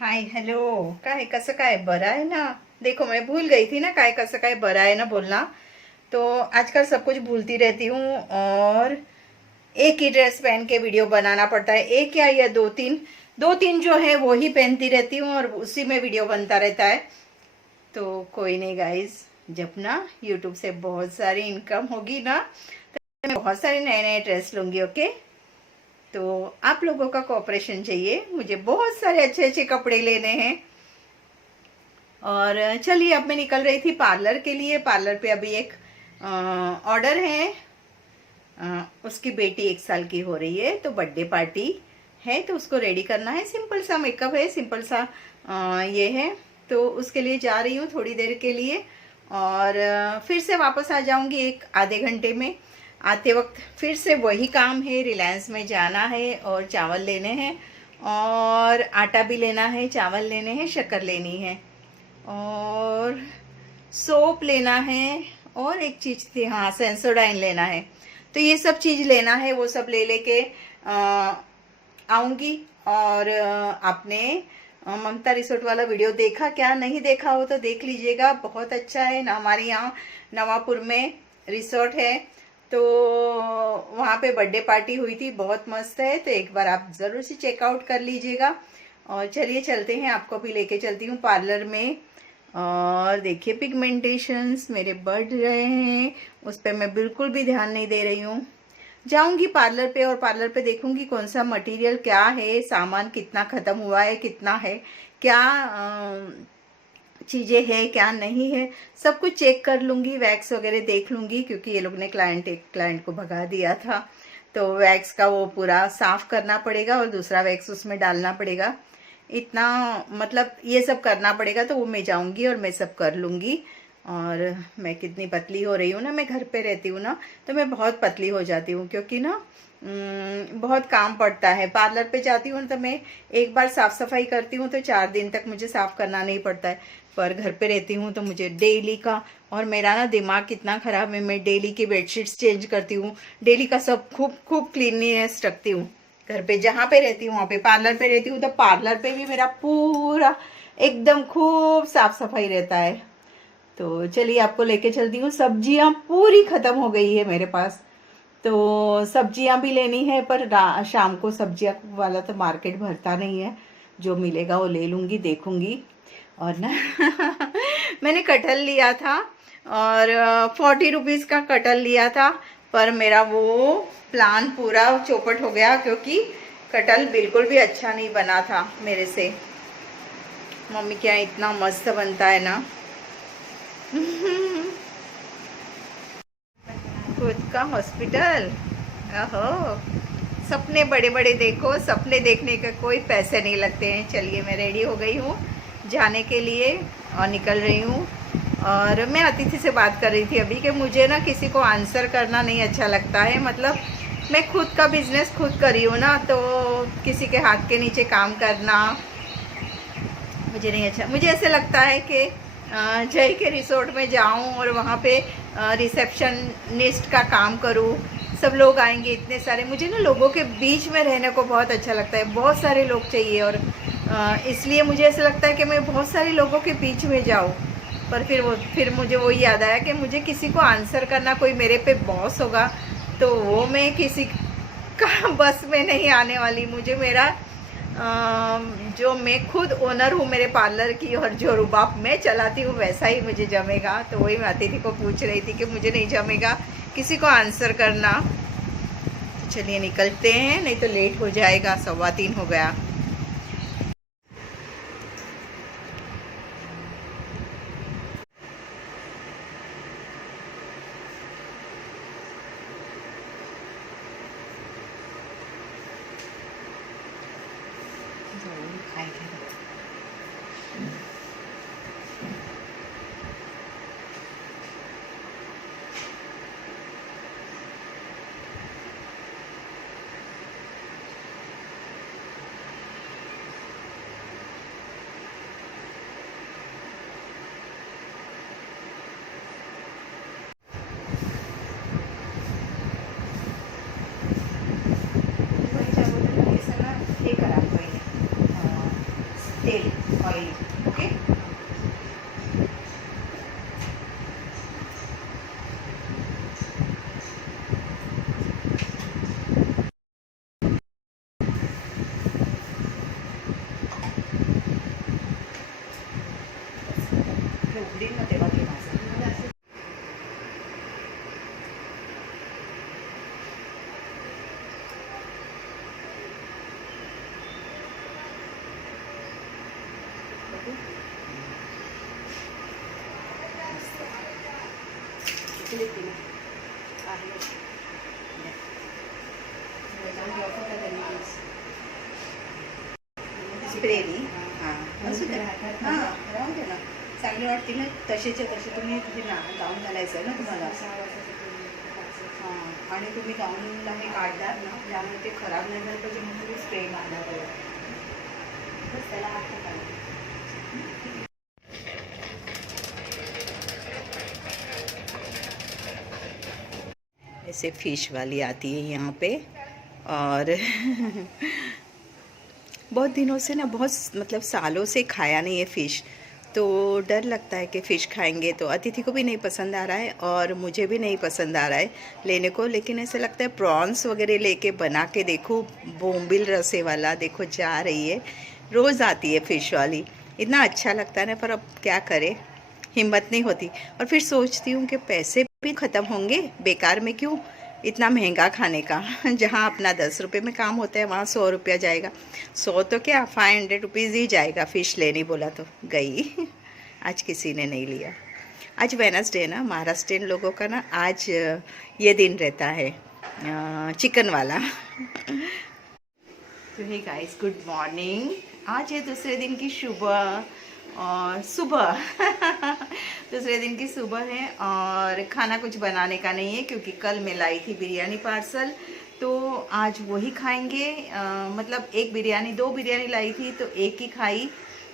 Hi hello. काय कसं काय बरं आहे ना. देखो मैं भूल गई थी ना काय कसं काय बरं है ना बोलना. तो आजकल सब कुछ भूलती रहती हूँ और एक ही ड्रेस पहन के वीडियो बनाना पड़ता है। एक या दो तीन, दो तीन जो है वो ही पहनती रहती हूँ और उसी में वीडियो बनता रहता है। तो कोई नहीं गाइस, जब ना यूट्यूब से बहुत सारी इनकम होगी ना तो मैं बहुत सारे नए नए ड्रेस लूँगी। ओके, तो आप लोगों का कोऑपरेशन चाहिए, मुझे बहुत सारे अच्छे अच्छे कपड़े लेने हैं। और चलिए, अब मैं निकल रही थी पार्लर के लिए। पार्लर पे अभी एक ऑर्डर है। उसकी बेटी 1 साल की हो रही है तो बर्थडे पार्टी है, तो उसको रेडी करना है। सिंपल सा मेकअप है, सिंपल सा ये है। तो उसके लिए जा रही हूँ थोड़ी देर के लिए और फिर से वापस आ जाऊँगी एक आधे घंटे में। आते वक्त फिर से वही काम है, रिलायंस में जाना है और चावल लेने हैं और आटा भी लेना है, चावल लेने हैं, शक्कर लेनी है और सोप लेना है और एक चीज़ थी, हाँ, सेंसोडाइन लेना है। तो ये सब चीज़ लेना है, वो सब ले लेके आऊँगी। और आपने ममता रिसोर्ट वाला वीडियो देखा क्या? नहीं देखा हो तो देख लीजिएगा, बहुत अच्छा है ना। हमारे यहाँ नवापुर में रिसोर्ट है, तो वहाँ पे बर्थडे पार्टी हुई थी, बहुत मस्त है। तो एक बार आप ज़रूर से चेकआउट कर लीजिएगा। और चलिए चलते हैं, आपको भी लेके चलती हूँ पार्लर में। और देखिए पिगमेंटेशंस मेरे बढ़ रहे हैं, उस पर मैं बिल्कुल भी ध्यान नहीं दे रही हूँ। जाऊंगी पार्लर पे और पार्लर पे देखूंगी कौन सा मटेरियल क्या है, सामान कितना ख़त्म हुआ है, कितना है, क्या चीज़ें हैं, क्या नहीं है, सब कुछ चेक कर लूँगी। वैक्स वगैरह देख लूँगी, क्योंकि ये लोग ने एक क्लाइंट को भगा दिया था, तो वैक्स का वो पूरा साफ़ करना पड़ेगा और दूसरा वैक्स उसमें डालना पड़ेगा। इतना मतलब ये सब करना पड़ेगा, तो वो मैं जाऊँगी और मैं सब कर लूँगी। और मैं कितनी पतली हो रही हूँ ना, मैं घर पे रहती हूँ ना तो मैं बहुत पतली हो जाती हूँ, क्योंकि ना बहुत काम पड़ता है। पार्लर पे जाती हूँ तो मैं एक बार साफ़ सफाई करती हूँ तो 4 दिन तक मुझे साफ़ करना नहीं पड़ता है। पर घर पे रहती हूँ तो मुझे डेली का, और मेरा ना दिमाग कितना ख़राब है, मैं डेली की बेडशीट्स चेंज करती हूँ, डेली का सब खूब खूब क्लीनलीनेस रखती हूँ। घर पे जहाँ पे रहती हूँ वहाँ पे, पार्लर पे रहती हूँ तो पार्लर पे भी मेरा पूरा एकदम खूब साफ सफाई रहता है। तो चलिए आपको लेके चलती हूँ। सब्जियाँ पूरी ख़त्म हो गई है मेरे पास, तो सब्जियाँ भी लेनी है। पर शाम को सब्जियाँ वाला तो मार्केट भरता नहीं है, जो मिलेगा वो ले लूँगी, देखूँगी। और ना मैंने कटहल लिया था और 40 रुपीज़ का कटहल लिया था, पर मेरा वो प्लान पूरा चौपट हो गया, क्योंकि कटहल बिल्कुल भी अच्छा नहीं बना था मेरे से। मम्मी क्या इतना मस्त बनता है ना। खुद का हॉस्पिटल, ओहो, सपने बड़े बड़े देखो, सपने देखने के कोई पैसे नहीं लगते हैं। चलिए मैं रेडी हो गई हूँ जाने के लिए और निकल रही हूँ। और मैं अतिथि से बात कर रही थी अभी कि मुझे ना किसी को आंसर करना नहीं अच्छा लगता है। मतलब मैं खुद का बिजनेस खुद करी हूँ ना, तो किसी के हाथ के नीचे काम करना मुझे नहीं अच्छा। मुझे ऐसे लगता है कि जय के रिसोर्ट में जाऊं और वहाँ पे रिसेप्शनिस्ट का काम करूं, सब लोग आएंगे इतने सारे। मुझे ना लोगों के बीच में रहने को बहुत अच्छा लगता है, बहुत सारे लोग चाहिए और इसलिए मुझे ऐसा लगता है कि मैं बहुत सारे लोगों के बीच में जाऊं। पर फिर मुझे वो याद आया कि मुझे किसी को आंसर करना, कोई मेरे पे बॉस होगा तो वो मैं किसी का बस में नहीं आने वाली। मुझे मेरा जो मैं खुद ओनर हूँ मेरे पार्लर की और जो रुबाब मैं चलाती हूँ वैसा ही मुझे जमेगा। तो वही मैं अतिथि को पूछ रही थी कि मुझे नहीं जमेगा किसी को आंसर करना। तो चलिए निकलते हैं, नहीं तो लेट हो जाएगा, 3:15 हो गया। तेल ऑयल। ओके, उघडीन मग तेव्हा घे माझं। स्प्रेनी हां असू द्या, हां राहू दे ना, चांगली वाटते ना तसेच्या तसे। तुम्ही तिथे ना गाऊन घालायचं आहे ना तुम्हाला, हां, आणि तुम्ही गाऊनला हे काढणार ना, त्यामुळे ते खराब नाही झालं पाहिजे म्हणून तुम्ही स्प्रे मारणार पाहिजे, बस त्याला हात टाकायला। ऐसे फिश वाली आती है यहाँ पे, और बहुत दिनों से ना, बहुत मतलब सालों से खाया नहीं है फ़िश, तो डर लगता है कि फ़िश खाएंगे तो अतिथि को भी नहीं पसंद आ रहा है और मुझे भी नहीं पसंद आ रहा है लेने को। लेकिन ऐसा लगता है प्रॉन्स वगैरह लेके बना के देखो, बोम्बिल रसे वाला देखो जा रही है, रोज़ आती है फ़िश वाली, इतना अच्छा लगता है ना, पर अब क्या करें, हिम्मत नहीं होती। और फिर सोचती हूँ कि पैसे भी ख़त्म होंगे, बेकार में क्यों इतना महंगा खाने का। जहाँ अपना 10 रुपये में काम होता है वहाँ 100 रुपया जाएगा, 100 तो क्या 500 रुपीज़ ही जाएगा। फ़िश लेनी बोला तो गई। आज किसी ने नहीं लिया। आज वेनसडे ना, महाराष्ट्रियन लोगों का ना आज ये दिन रहता है चिकन वाला। तो हे गाइस, गुड मॉर्निंग। आज है दूसरे दिन की सुबह, और सुबह दूसरे दिन की सुबह है, और खाना कुछ बनाने का नहीं है क्योंकि कल मैं लाई थी बिरयानी पार्सल, तो आज वही खाएंगे। मतलब एक बिरयानी, 2 बिरयानी लाई थी तो एक ही खाई,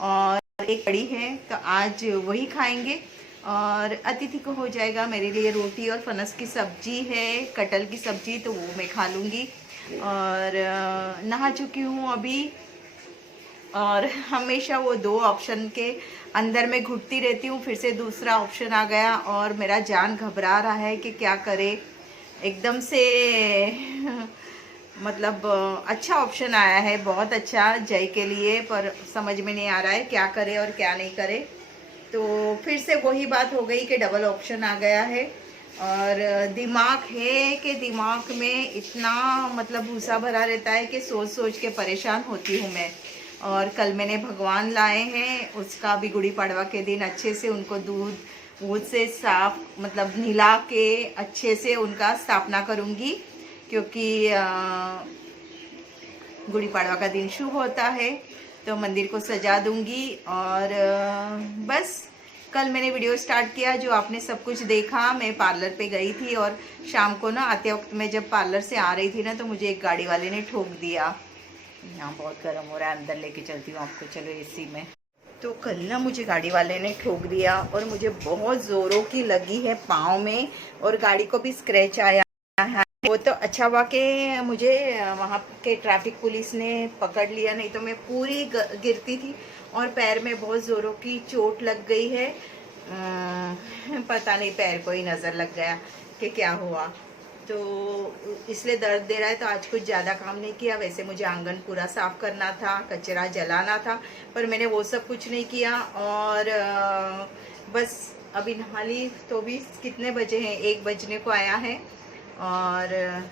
और एक कड़ी है तो आज वही खाएंगे। और अतिथि को हो जाएगा मेरे लिए रोटी और फनस की सब्जी है, कटहल की सब्जी, तो वो मैं खा लूँगी। और नहा चुकी हूँ अभी, और हमेशा वो 2 ऑप्शन के अंदर में घुटती रहती हूँ, फिर से दूसरा ऑप्शन आ गया और मेरा जान घबरा रहा है कि क्या करे। एकदम से मतलब अच्छा ऑप्शन आया है, बहुत अच्छा जय के लिए, पर समझ में नहीं आ रहा है क्या करे और क्या नहीं करे। तो फिर से वही बात हो गई कि डबल ऑप्शन आ गया है, और दिमाग है कि दिमाग में इतना मतलब भूसा भरा रहता है कि सोच सोच के परेशान होती हूँ मैं। और कल मैंने भगवान लाए हैं, उसका भी गुड़ी पड़वा के दिन अच्छे से उनको दूध से साफ मतलब नहला के अच्छे से उनका स्थापना करूँगी, क्योंकि गुड़ी पड़वा का दिन शुभ होता है, तो मंदिर को सजा दूँगी। और बस कल मैंने वीडियो स्टार्ट किया, जो आपने सब कुछ देखा। मैं पार्लर पे गई थी और शाम को ना आते वक्त मैं जब पार्लर से आ रही थी ना, तो मुझे एक गाड़ी वाले ने ठोक दिया। यहाँ बहुत गर्म हो रहा है, अंदर लेके चलती हूँ आपको, चलो एसी में। तो कल ना मुझे गाड़ी वाले ने ठोक दिया और मुझे बहुत ज़ोरों की लगी है पाँव में, और गाड़ी को भी स्क्रैच आया है। वो तो अच्छा हुआ कि मुझे वहाँ के ट्रैफिक पुलिस ने पकड़ लिया, नहीं तो मैं पूरी गिरती थी, और पैर में बहुत ज़ोरों की चोट लग गई है। पता नहीं पैर को ही नज़र लग गया कि क्या हुआ, तो इसलिए दर्द दे रहा है। तो आज कुछ ज़्यादा काम नहीं किया। वैसे मुझे आंगन पूरा साफ़ करना था, कचरा जलाना था, पर मैंने वो सब कुछ नहीं किया। और बस अभी नहा ली, तो भी कितने बजे हैं, 1 बजने को आया है, और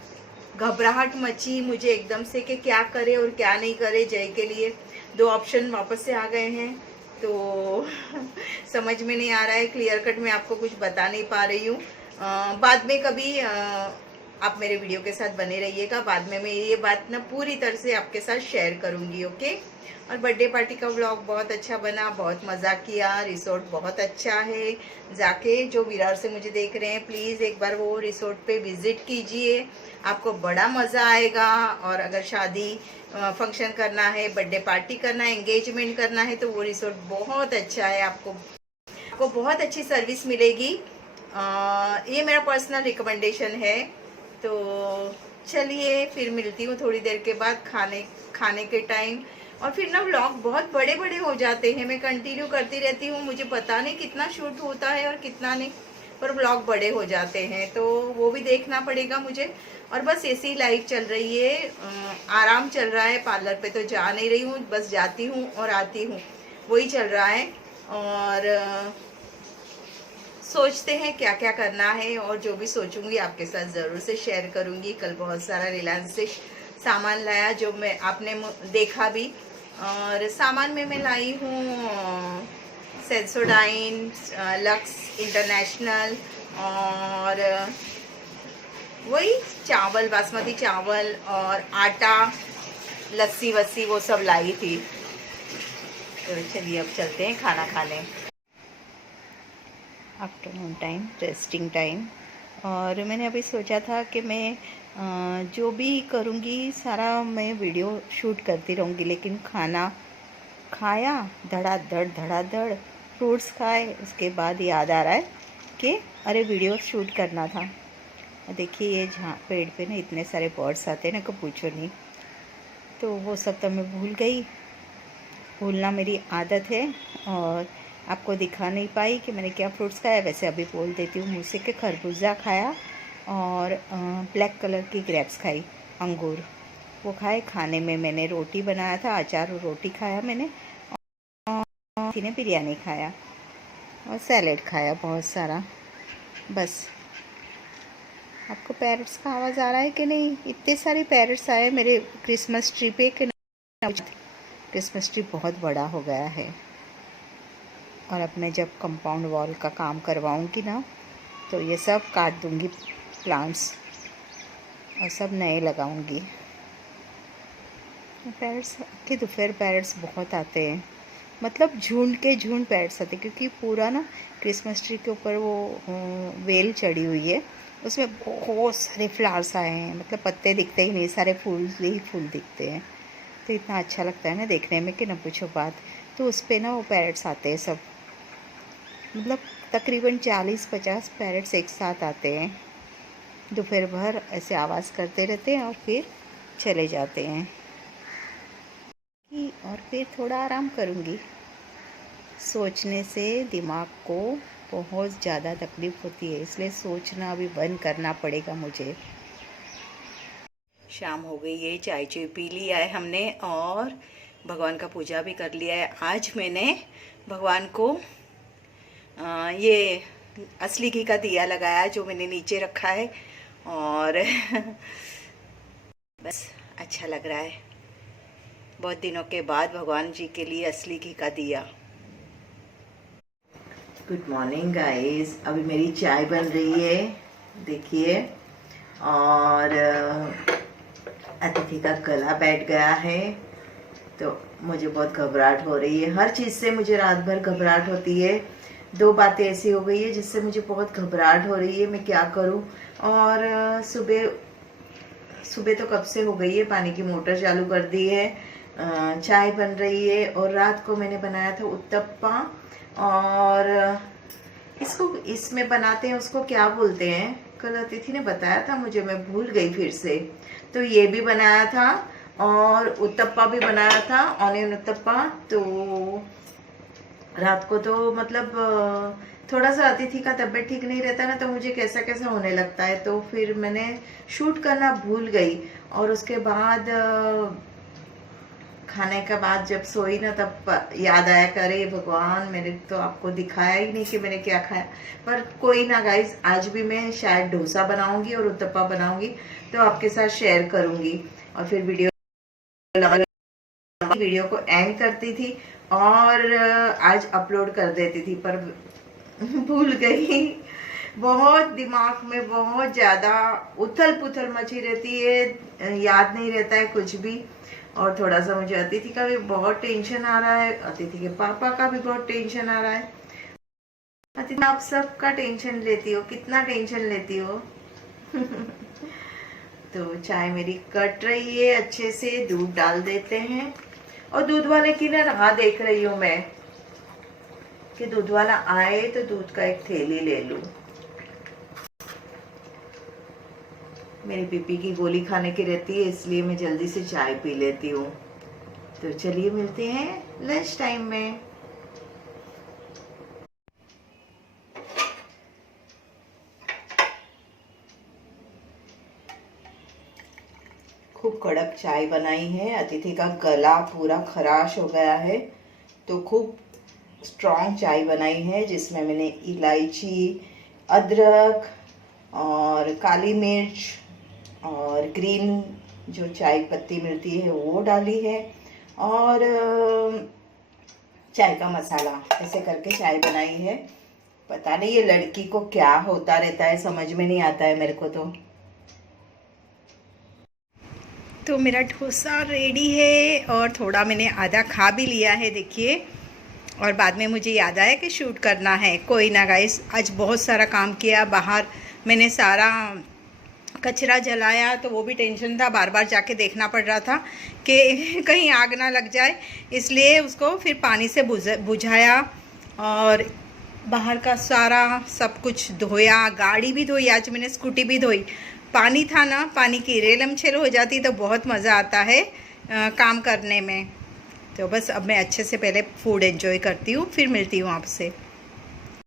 घबराहट मची मुझे एकदम से कि क्या करे और क्या नहीं करे। जय के लिए 2 ऑप्शन वापस से आ गए हैं, तो समझ में नहीं आ रहा है, क्लियर कट मैं आपको कुछ बता नहीं पा रही हूँ। बाद में कभी आप मेरे वीडियो के साथ बने रहिएगा, बाद में मैं ये बात ना पूरी तरह से आपके साथ शेयर करूँगी, ओके। और बर्थडे पार्टी का व्लॉग बहुत अच्छा बना, बहुत मज़ा किया, रिसोर्ट बहुत अच्छा है। जाके जो विरार से मुझे देख रहे हैं, प्लीज़ एक बार वो रिसोर्ट पे विज़िट कीजिए, आपको बड़ा मज़ा आएगा। और अगर शादी फंक्शन करना है, बर्थडे पार्टी करना है, एंगेजमेंट करना है, तो वो रिसोर्ट बहुत अच्छा है, आपको बहुत अच्छी सर्विस मिलेगी। ये मेरा पर्सनल रिकमेंडेशन है। तो चलिए फिर मिलती हूँ थोड़ी देर के बाद खाने के टाइम। और फिर ना व्लॉग बहुत बड़े बड़े हो जाते हैं। मैं कंटिन्यू करती रहती हूँ, मुझे पता नहीं कितना शूट होता है और कितना नहीं, पर व्लॉग बड़े हो जाते हैं, तो वो भी देखना पड़ेगा मुझे। और बस ऐसी लाइफ चल रही है, आराम चल रहा है। पार्लर पे तो जा नहीं रही हूँ, बस जाती हूँ और आती हूँ, वही चल रहा है। और सोचते हैं क्या क्या करना है, और जो भी सोचूंगी आपके साथ ज़रूर से शेयर करूंगी। कल बहुत सारा रिलायंस से सामान लाया, जो मैं आपने देखा भी। और सामान में मैं लाई हूँ सेंसोडाइन, लक्स इंटरनेशनल, और वही चावल, बासमती चावल और आटा, लस्सी वस्सी वो सब लाई थी। तो चलिए अब चलते हैं खाना खाने। Afternoon time, resting time. और मैंने अभी सोचा था कि मैं जो भी करूँगी सारा मैं वीडियो शूट करती रहूँगी, लेकिन खाना खाया धड़ाधड़ फ्रूट्स खाए, उसके बाद याद आ रहा है कि अरे वीडियो शूट करना था। देखिए ये जहाँ पेड़ पे ना इतने सारे बर्ड्स आते हैं ना, को पूछो नहीं। तो वो सब तो मैं भूल गई, भूलना मेरी आदत है, और आपको दिखा नहीं पाई कि मैंने क्या फ्रूट्स खाया। वैसे अभी बोल देती हूँ मुझसे कि खरबूजा खाया और ब्लैक कलर की ग्रेप्स खाई, अंगूर, वो खाए। खाने में मैंने रोटी बनाया था, अचार और रोटी खाया मैंने, और किसी ने बिरयानी खाया और सैलेड खाया बहुत सारा, बस। आपको पैरट्स का आवाज़ आ रहा है कि नहीं? इतने सारे पैरट्स आए मेरे क्रिसमस ट्री पे कि नहीं। क्रिसमस ट्री बहुत बड़ा हो गया है, और अब मैं जब कंपाउंड वॉल का काम करवाऊंगी ना, तो ये सब काट दूंगी प्लांट्स और सब नए लगाऊंगी। पैरट्स के दोपहर पैरट्स बहुत आते हैं, मतलब झुंड के झुंड पैरट्स आते हैं, क्योंकि पूरा ना क्रिसमस ट्री के ऊपर वो वेल चढ़ी हुई है, उसमें बहुत सारे फ्लावर्स आए हैं, मतलब पत्ते दिखते ही नहीं, सारे फूल ही फूल दिखते हैं। तो इतना अच्छा लगता है ना देखने में कि न पूछो बात। तो उस पर ना वो पैरट्स आते हैं सब, मतलब तकरीबन 40-50 पैरट्स एक साथ आते हैं, दोपहर भर ऐसे आवाज़ करते रहते हैं और फिर चले जाते हैं। और फिर थोड़ा आराम करूँगी। सोचने से दिमाग को बहुत ज़्यादा तकलीफ़ होती है, इसलिए सोचना अभी बंद करना पड़ेगा मुझे। शाम हो गई है, चाय चाय पी लिया है हमने, और भगवान का पूजा भी कर लिया है। आज मैंने भगवान को ये असली घी का दिया लगाया, जो मैंने नीचे रखा है, और बस अच्छा लग रहा है। बहुत दिनों के बाद भगवान जी के लिए असली घी का दिया। गुड मॉर्निंग गाइस, अभी मेरी चाय बन रही है, देखिए। और अतिथि का गला बैठ गया है, तो मुझे बहुत घबराहट हो रही है। हर चीज़ से मुझे रात भर घबराहट होती है। 2 बातें ऐसी हो गई है जिससे मुझे बहुत घबराहट हो रही है, मैं क्या करूं। और सुबह तो कब से हो गई है, पानी की मोटर चालू कर दी है, चाय बन रही है, और रात को मैंने बनाया था उत्तप्पा, और इसको इसमें बनाते हैं, उसको क्या बोलते हैं, कल अतिथि ने बताया था मुझे, मैं भूल गई फिर से। तो ये भी बनाया था और उत्तप्पा भी बनाया था, ऑनियन उत्तप्पा। तो रात को तो मतलब थोड़ा सा अतिथि का तबीयत ठीक नहीं रहता ना, तो मुझे कैसा कैसा होने लगता है, तो फिर मैंने शूट करना भूल गई। और उसके बाद खाने के बाद जब सोई ना, तब याद आया, करे भगवान मैंने तो आपको दिखाया ही नहीं कि मैंने क्या खाया। पर कोई ना गाइस, आज भी मैं शायद डोसा बनाऊंगी और उत्तप्पा बनाऊंगी, तो आपके साथ शेयर करूंगी। और फिर वीडियो को एंड करती थी और आज अपलोड कर देती थी, पर भूल गई। बहुत दिमाग में बहुत ज़्यादा उथल पुथल मची रहती है, याद नहीं रहता है कुछ भी। और थोड़ा सा मुझे अतिथि का भी बहुत टेंशन आ रहा है, अतिथि के पापा का भी बहुत टेंशन आ रहा है। अतिथि, आप सबका टेंशन लेती हो, कितना टेंशन लेती हो। तो चाय मेरी कट रही है अच्छे से, दूध डाल देते हैं। और दूध वाले की ना राह देख रही हूँ मैं, कि दूध वाला आए तो दूध का एक थैली ले लूं। मेरी बीपी की गोली खाने की रहती है, इसलिए मैं जल्दी से चाय पी लेती हूँ। तो चलिए मिलते हैं लंच टाइम में। खूब कड़क चाय बनाई है। अतिथि का गला पूरा खराश हो गया है, तो खूब स्ट्रॉन्ग चाय बनाई है जिसमें मैंने इलायची, अदरक और काली मिर्च और ग्रीन जो चाय पत्ती मिलती है वो डाली है, और चाय का मसाला, ऐसे करके चाय बनाई है। पता नहीं ये लड़की को क्या होता रहता है, समझ में नहीं आता है मेरे को। तो मेरा डोसा रेडी है और थोड़ा मैंने आधा खा भी लिया है, देखिए। और बाद में मुझे याद आया कि शूट करना है। कोई ना गाइस, आज बहुत सारा काम किया बाहर। मैंने सारा कचरा जलाया, तो वो भी टेंशन था, बार बार जाके देखना पड़ रहा था कि कहीं आग ना लग जाए, इसलिए उसको फिर पानी से बुझाया और बाहर का सारा सब कुछ धोया। गाड़ी भी धोई, आज मैंने स्कूटी भी धोई। पानी था ना, पानी की रेलमछेल हो जाती तो बहुत मज़ा आता है काम करने में। तो बस अब मैं अच्छे से पहले फूड एंजॉय करती हूँ, फिर मिलती हूँ आपसे।